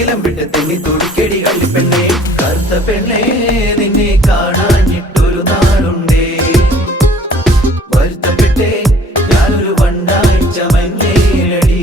ചിലമ്പിട്ട് തെങ്ങി തുടിക്കടി കള്ളിപ്പെണ്ണേ കറുത്ത പെണ്ണേ നിന്നെ കാണാഞ്ഞിട്ടൊരു നാളുണ്ടേ വരുത്തപ്പെട്ടേ ഞാനൊരു വണ്ടാഴ്ച മഞ്ഞേരടി